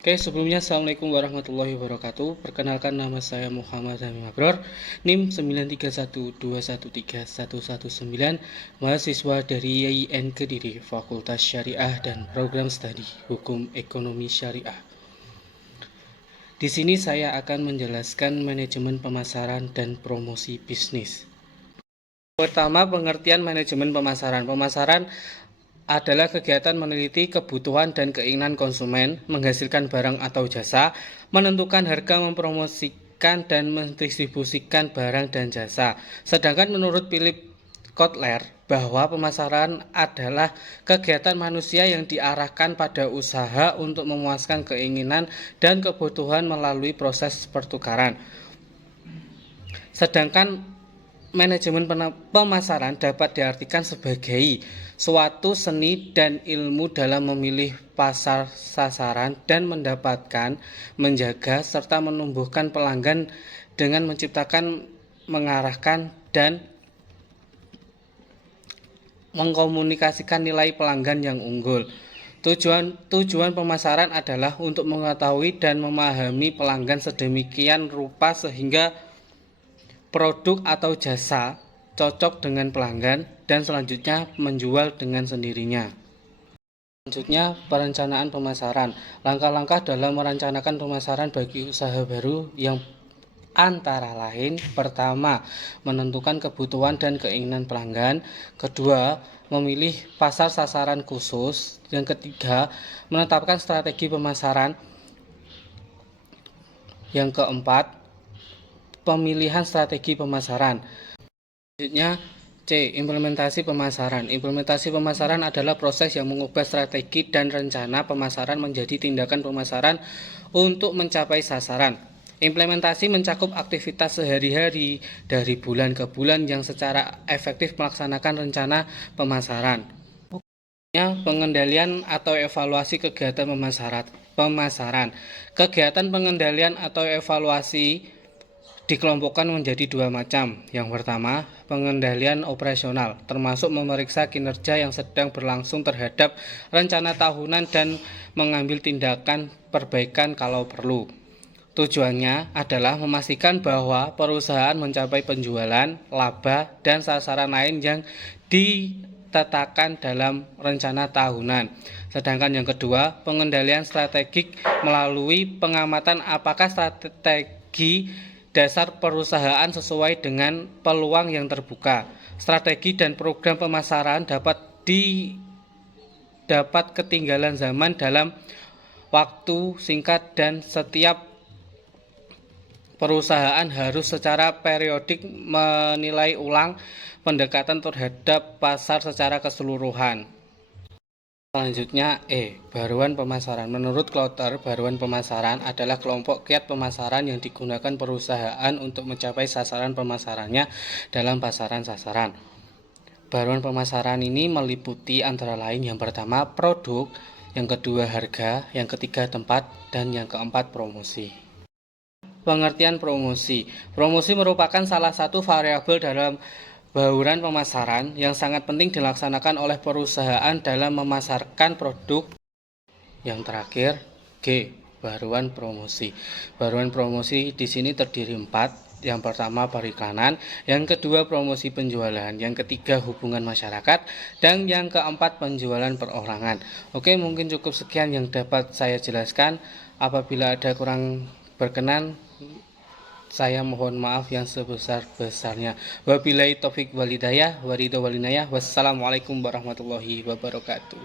Oke, sebelumnya Assalamualaikum warahmatullahi wabarakatuh. Perkenalkan, nama saya Muhammad Hamim Abror, NIM 931213119, mahasiswa dari YIN Kediri, Fakultas Syariah dan Program Studi Hukum Ekonomi Syariah. Di sini saya akan menjelaskan manajemen pemasaran dan promosi bisnis. Pertama, pengertian manajemen pemasaran. Pemasaran adalah kegiatan meneliti kebutuhan dan keinginan konsumen, menghasilkan barang atau jasa, menentukan harga, mempromosikan dan mendistribusikan barang dan jasa. Sedangkan menurut Philip Kotler, bahwa pemasaran adalah kegiatan manusia yang diarahkan pada usaha untuk memuaskan keinginan dan kebutuhan melalui proses pertukaran. Sedangkan manajemen pemasaran dapat diartikan sebagai suatu seni dan ilmu dalam memilih pasar sasaran dan mendapatkan, menjaga, serta menumbuhkan pelanggan dengan menciptakan, mengarahkan, dan mengkomunikasikan nilai pelanggan yang unggul. Tujuan pemasaran adalah untuk mengetahui dan memahami pelanggan sedemikian rupa sehingga produk atau jasa cocok dengan pelanggan dan selanjutnya menjual dengan sendirinya. Selanjutnya, perencanaan pemasaran. Langkah-langkah dalam merencanakan pemasaran bagi usaha baru yang antara lain: pertama, menentukan kebutuhan dan keinginan pelanggan; kedua, memilih pasar sasaran khusus; yang ketiga, menetapkan strategi pemasaran; yang keempat, pemilihan strategi pemasaran. Selanjutnya, C. Implementasi pemasaran. Implementasi pemasaran adalah proses yang mengubah strategi dan rencana pemasaran menjadi tindakan pemasaran untuk mencapai sasaran. Implementasi mencakup aktivitas sehari-hari dari bulan ke bulan yang secara efektif melaksanakan rencana pemasaran. Pengendalian atau evaluasi kegiatan pemasaran. Kegiatan pengendalian atau evaluasi dikelompokkan menjadi dua macam. Yang pertama, pengendalian operasional, termasuk memeriksa kinerja yang sedang berlangsung terhadap rencana tahunan dan mengambil tindakan perbaikan kalau perlu. Tujuannya adalah memastikan bahwa perusahaan mencapai penjualan, laba, dan sasaran lain yang ditetapkan dalam rencana tahunan. Sedangkan yang kedua, pengendalian strategik melalui pengamatan apakah strategi dasar perusahaan sesuai dengan peluang yang terbuka. Strategi dan program pemasaran dapat ketinggalan zaman dalam waktu singkat dan setiap perusahaan harus secara periodik menilai ulang pendekatan terhadap pasar secara keseluruhan. Selanjutnya, baruan pemasaran. Menurut Klotter, baruan pemasaran adalah kelompok kiat pemasaran yang digunakan perusahaan untuk mencapai sasaran pemasarannya dalam pasaran sasaran. Baruan pemasaran ini meliputi antara lain: yang pertama, produk; yang kedua, harga; yang ketiga, tempat; dan yang keempat, promosi. Pengertian promosi. Promosi merupakan salah satu variabel dalam bauran pemasaran yang sangat penting dilaksanakan oleh perusahaan dalam memasarkan produk. Yang terakhir, G. Baruan promosi. Baruan promosi di sini terdiri 4. Yang pertama, periklanan; yang kedua, promosi penjualan; yang ketiga, hubungan masyarakat; dan yang keempat, penjualan perorangan. Oke, mungkin cukup sekian yang dapat saya jelaskan. Apabila ada kurang berkenan, saya mohon maaf yang sebesar-besarnya. Wabillahi taufik walhidayah, waridho walinayah. Wassalamualaikum warahmatullahi wabarakatuh.